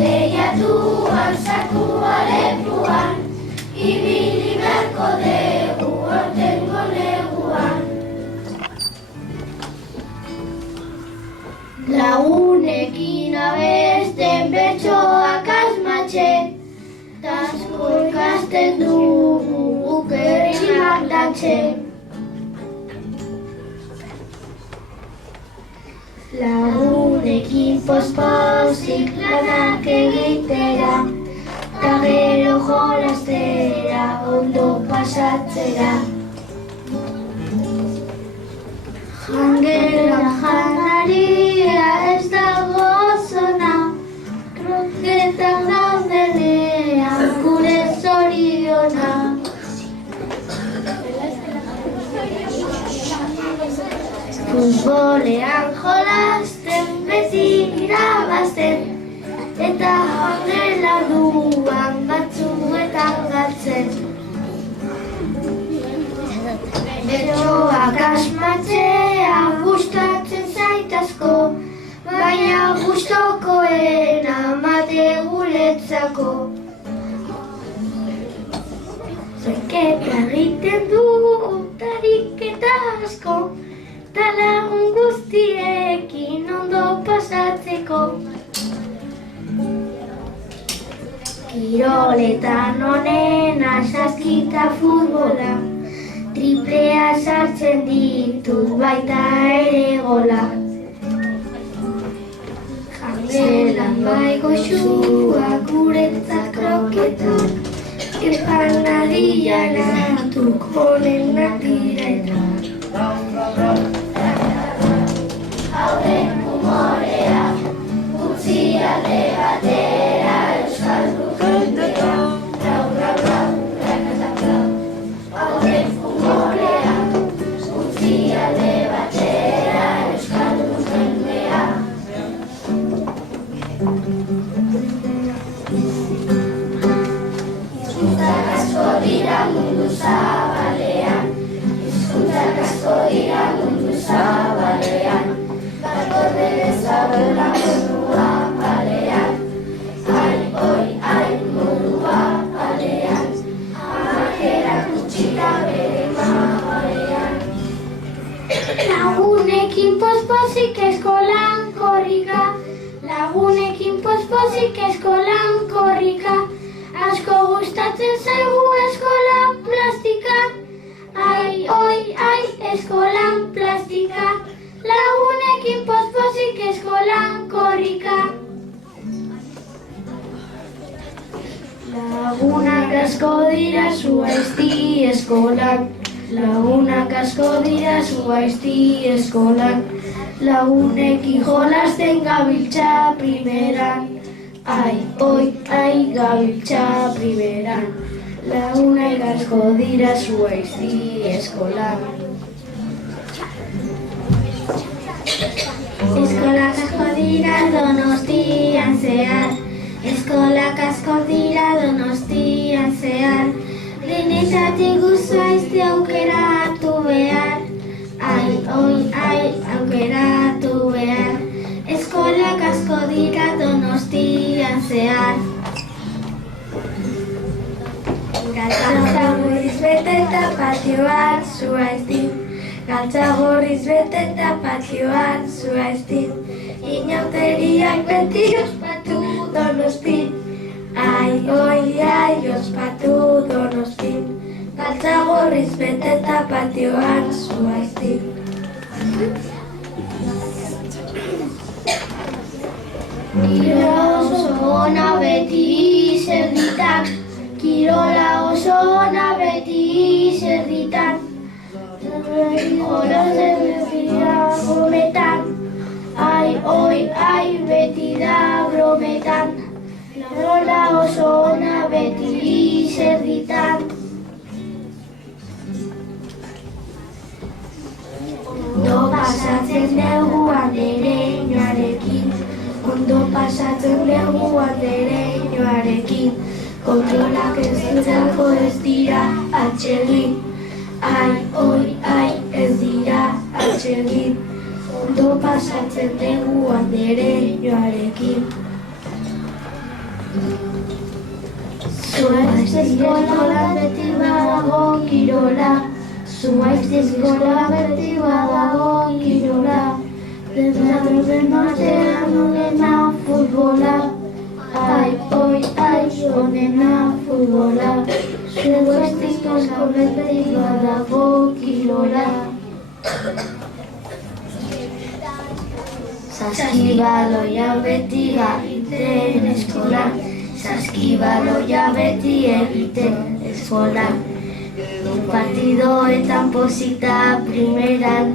Lehiatuan, zakuaren buan, ibili beharko dugu ortengo neguan. Lagunekin abesten bertsoak asmatzen, tasko ikasten dugu guk herriak datzen. Lagunekin pospozik lanak egitera, ta gero jolastera, ondo pasatzera. Jangela janaria ez dago zona, kroketak daudenean gure zoriona. Futbolean jolasten beti irabazten, eta jangela duan batzuetan galtzen. Bertsoak asmatzea gustatzen zait asko, baina gustokoena mate guretzako. Zoiketa egiten dugu tariketa asko, ta lagun guztiekin ondo pasatzeko. Kiroletan onena saskita futbola, triplea sartzen ditut baita ere gola. Jangelan bai goxua guretzat kroketan, empanadia latuk onenak dira. Hauden humorea, utzi alde batera euskaldun jendea. Rau, rau, rau, rakazakau. Hauden humorea, utzi alde batera euskaldun jendea. Hizkuntzak asko dira mundu zabalean, hizkuntzak asko dira mundu zabalean. Bakorrez abela mundua palean, ai, oi, ai, mundua palean. Amakerak utxita bere mapalean. Lagunekin pospozik eskolan korrika, lagunekin pospozik eskolan korrika. Asko gustatzen zaigu eskolan plastika, ai, oi, ai, eskolan plastika. Lagunekin pospozik eskolan korrika. Lagunak asko dira zuaizti eskolan, lagunak asko dira zuaizti eskolan. Lagunekin jolasten gabiltza primeran, ai, oi, ai, gabiltza primeran. Lagunak asko dira zuaizti eskolan. Eskolak asko dira Donostian zehar, eskolak asko dira Donostian zehar. Denetatik guzuaizti aukeratu behar, ai, oi, ai, aukeratu behar. Eskolak asko dira Donostian zehar. Galtza gorriz beteta patioan zuaizti, galtza gorriz beteta patioan zuaizti. Inauteriak beti ospatu Donosti, ai, oi, ai, ospatu Donosti. Galtza gorriz beteta patioan zuaizti. Kirola oso ona beti zerditan, kirola oso ona beti zerditan. Jolasten dira brometan, ai, oi, ai, beti da brometan. Kirola oso ona beti zerditan. Ondo pasatzen dugu andereñoarekin, ondo pasatzen dugu andereñoarekin. Kontrolak ez dutzako ez dira atsegin, ai, oi, ai, ez dira atsegin. egin, ondo pasatzen dugu andereñoarekin. Zuaiz eskolan beti badago kirola, zuaiz eskolan beti badago kirola, den artean onena futbola, ai, oi, ai, onena futbola, zuaiz eskolan beti badago kirola. Saskibaloia beti egiten eskolan, saskibaloia beti egiten eskolan. Partidoetan posita primeran,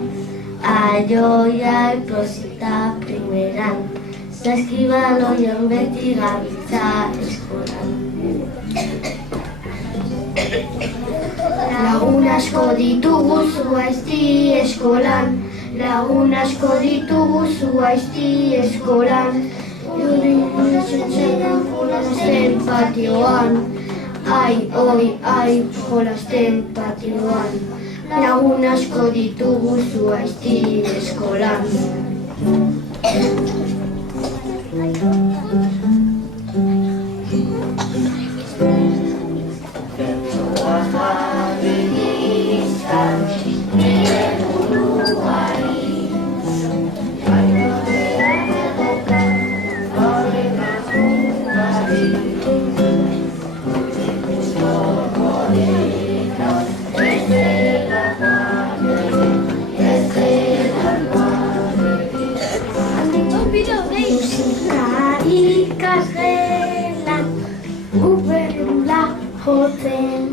aioia posita primeran. Saskibaloian beti gabiltza eskolan. Lagun asko ditugu Zuaizti eskolan, lagun asko ditugu Zuaizti eskolan, jolasten patioan, ai, oi, ai, jolasten patioan, lagun asko ditugu Zuaizti eskolan. Ikasgelan guberla jotzen,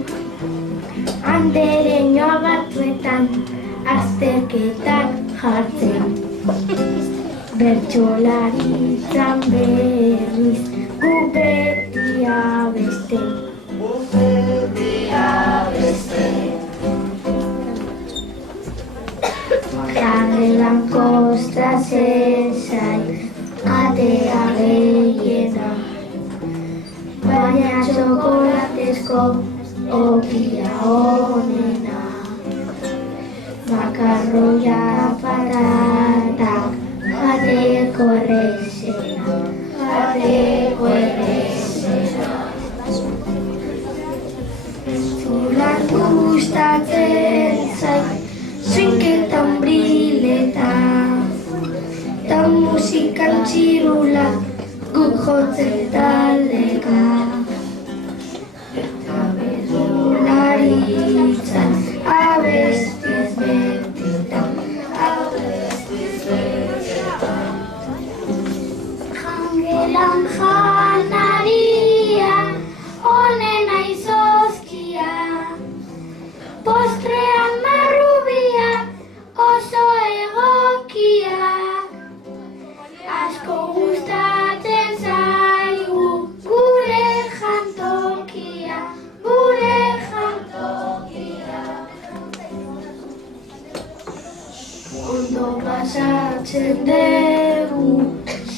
andereño batzuetan azterketak jartzen, bertsolaritzan berriz gu beti abesten. Jarrelan kostatzen zait atea gehiena, baina txokolatezko ogia onena. Makarroia patatak jateko errezena, jateko errezena. Zulan gustatzen zait trinketan brileta, ta musikan txirula guk jotzen taldeka. Eta berrolaritzan abestiz beteta, abestiz beteta. Jangelan janaria, onena izozkia, postrean marrubia, oso egokia. Asko gustatzen zaigu gure jantokia, gure jantokia. Ondo pasatzen dugu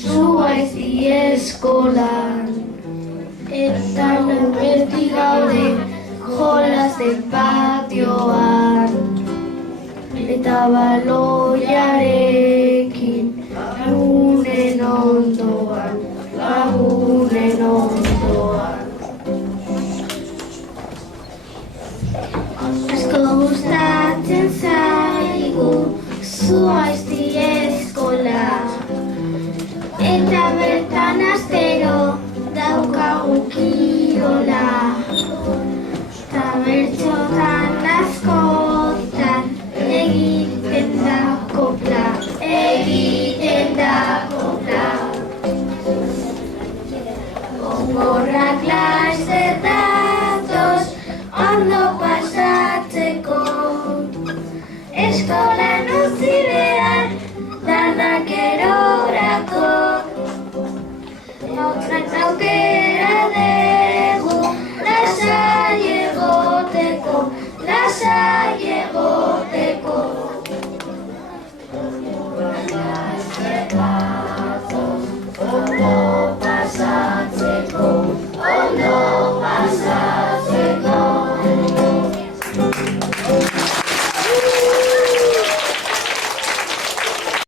Zuaizti eskolan, eta beti gaude jolasten patioan, eta baloiarekin lagunen ondoan, lagunen ondoan. Asko gustatzen zaigu Zuaizti eskola, eta bertan astero daukagu kirola, eta bertsotan askotan egiten da kopla, egiten da kopla. Gogorrak